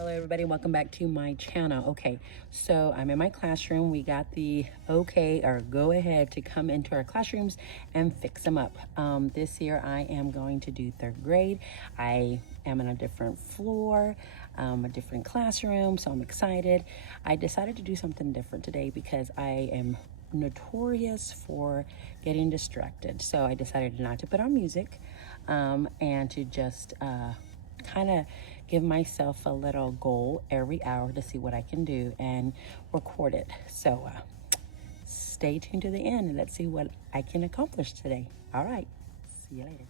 Hello everybody, welcome back to my channel. Okay, so I'm in my classroom. We got the okay or go ahead to come into our classrooms and fix them up. This year I am going to do third grade. I am in a different floor, a different classroom, so I'm excited. I decided to do something different today because I am notorious for getting distracted. So I decided not to put on music and to just kind of give myself a little goal every hour to see what I can do and record it. So stay tuned to the end and let's see what I can accomplish today. All right, see you later.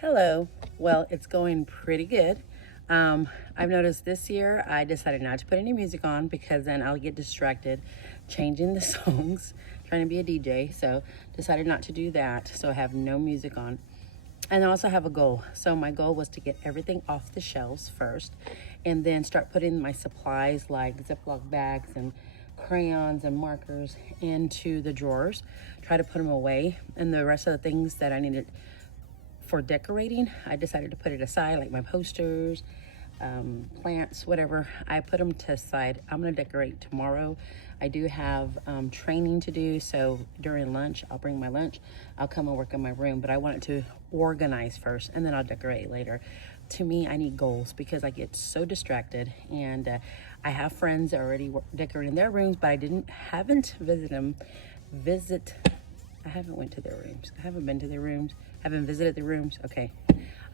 Hello. Well, it's going pretty good. I've noticed this year I decided not to put any music on because then I'll get distracted changing the songs, trying to be a DJ. So decided not to do that. So I have no music on. And I also have a goal. So my goal was to get everything off the shelves first and then start putting my supplies like Ziploc bags and crayons and markers into the drawers, try to put them away, and the rest of the things that I needed for decorating, I decided to put it aside, like my posters, plants, whatever. I put them to side. I'm gonna decorate tomorrow. I do have training to do, so during lunch, I'll bring my lunch. I'll come and work in my room, but I want it to organize first, and then I'll decorate later. To me, I need goals because I get so distracted, and I have friends already decorating their rooms, but haven't visited them. I haven't went to their rooms. I haven't been to their rooms. Haven't visited the rooms. Okay.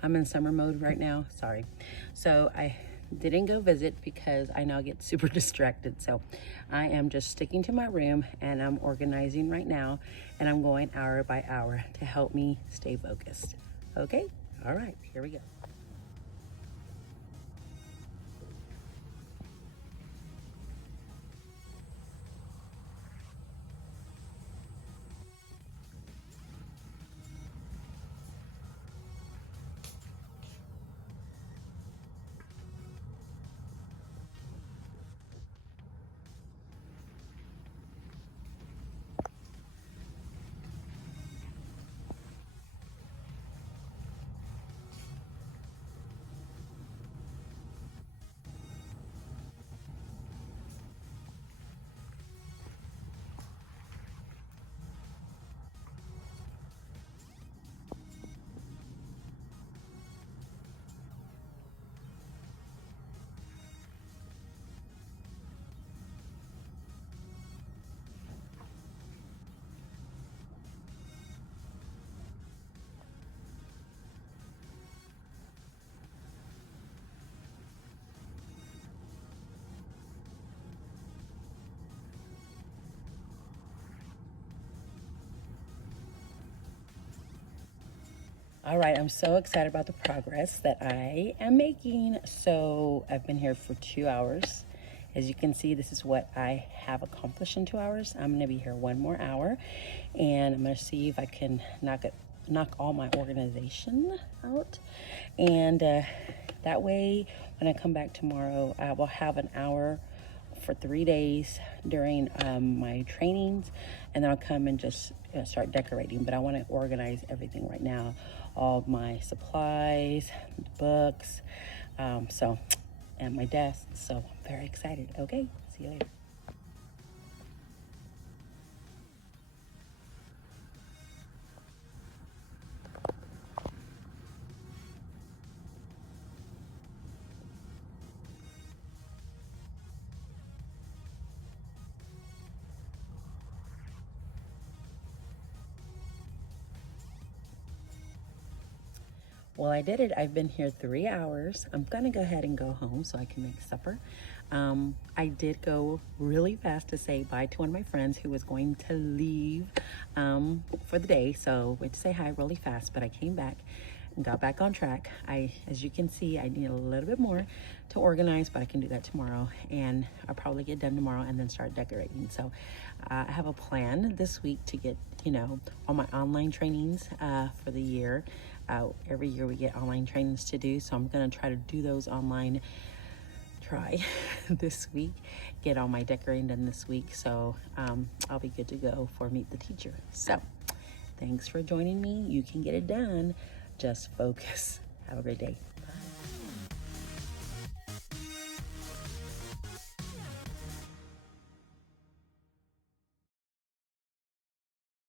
I'm in summer mode right now. Sorry. So I didn't go visit because I now get super distracted. So I am just sticking to my room and I'm organizing right now and I'm going hour by hour to help me stay focused. Okay. All right. Here we go. All right, I'm so excited about the progress that I am making. So I've been here for 2 hours. As you can see, this is what I have accomplished in 2 hours. I'm gonna be here one more hour and I'm gonna see if I can knock all my organization out. And that way, when I come back tomorrow, I will have an hour for 3 days during my trainings, and then I'll come and just start decorating. But I want to organize everything right now, all my supplies, books, so and my desk. So I'm very excited. Okay, see you later. Well, I did it. I've been here 3 hours. I'm gonna go ahead and go home so I can make supper. I did go really fast to say bye to one of my friends who was going to leave for the day. So went to say hi really fast, but I came back and got back on track. As you can see, I need a little bit more to organize, but I can do that tomorrow, and I'll probably get done tomorrow and then start decorating. So I have a plan this week to get, all my online trainings for the year. Every year we get online trainings to do, so I'm gonna try to do those online this week, get all my decorating done this week, so I'll be good to go for Meet the Teacher. So thanks for joining me. You can get it done. Just focus. Have a great day. Bye.